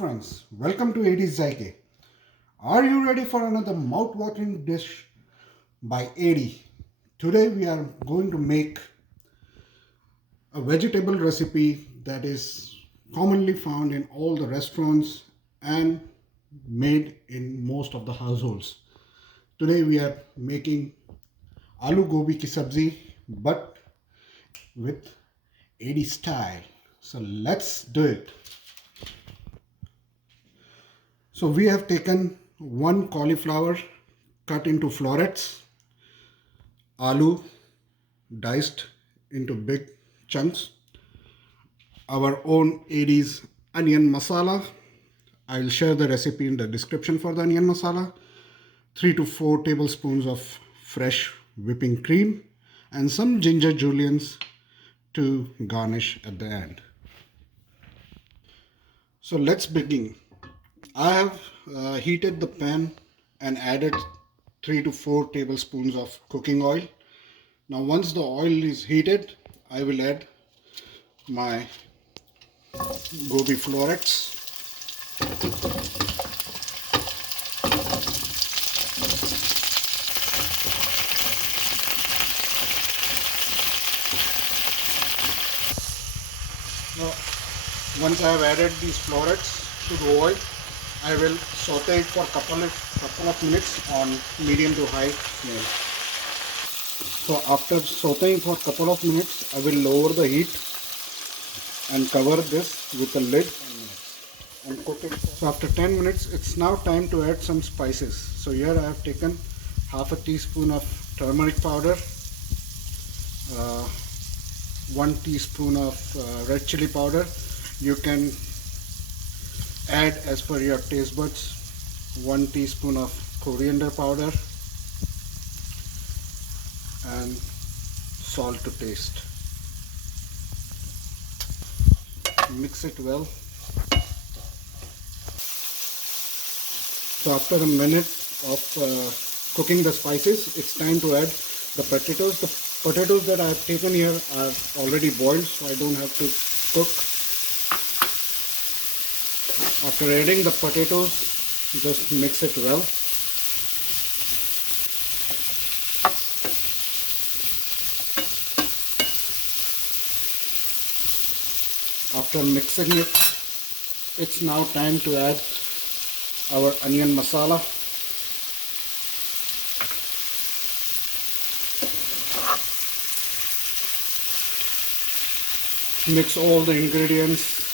friends, welcome to AD's Zyke. Are you ready for another mouth-watering dish by AD? Today we are going to make a vegetable recipe that is commonly found in all the restaurants and made in most of the households. Today we are making Aloo Gobi ki sabzi but with AD style. So let's do it. So we have taken one cauliflower cut into florets, aloo diced into big chunks, our own AD's onion masala. I'll share the recipe in the description for the onion masala, 3 to 4 tablespoons of fresh whipping cream, and some ginger juliennes to garnish at the end. So let's begin. I have heated the pan and added 3 to 4 tablespoons of cooking oil. Now once the oil is heated, I will add my gobi florets. Now once I have added these florets to the oil, I will saute it for couple of minutes on medium to high flame. So after sauteing for couple of minutes, I will lower the heat and cover this with a lid and cook it. So after 10 minutes, it's now time to add some spices. So here I have taken half a teaspoon of turmeric powder, 1 teaspoon of red chilli powder. You can add as per your taste buds, 1 teaspoon of coriander powder and salt to taste. Mix it well. So after a minute of cooking the spices, it's time to add the potatoes. The potatoes that I have taken here are already boiled, so I don't have to cook. After adding the potatoes, just mix it well. After mixing it, it's now time to add our onion masala. Mix all the ingredients.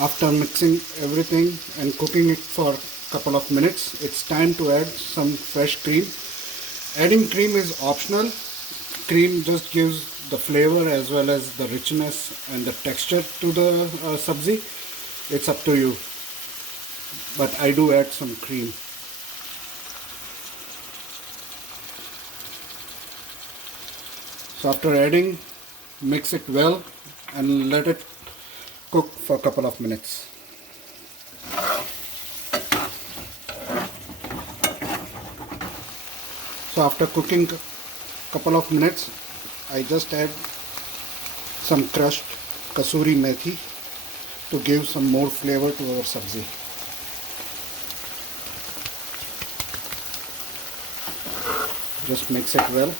After mixing everything and cooking it for a couple of minutes, it's time to add some fresh cream. Adding cream is optional. Cream just gives the flavor as well as the richness and the texture to the sabzi. It's up to you, but I do add some cream. So after adding, mix it well and let it cook for a couple of minutes. So after cooking a couple of minutes, I just add some crushed Kasuri Methi to give some more flavor to our sabzi. Just mix it well.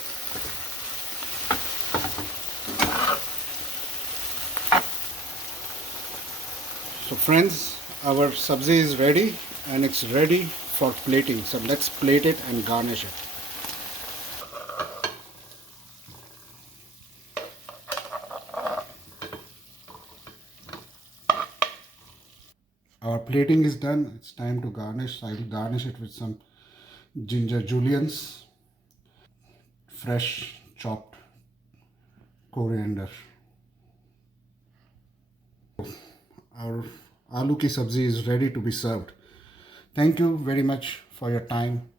So friends, our sabzi is ready and it's ready for plating. So let's plate it and garnish it. Our plating is done. It's time to garnish. I will garnish it with some ginger juliennes, fresh chopped coriander. Our aloo ki sabzi is ready to be served. Thank you very much for your time.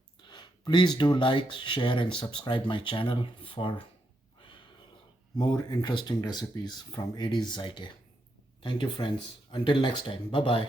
Please do like, share and subscribe my channel for more interesting recipes from AD's Zyke. Thank you friends. Until next time. Bye bye.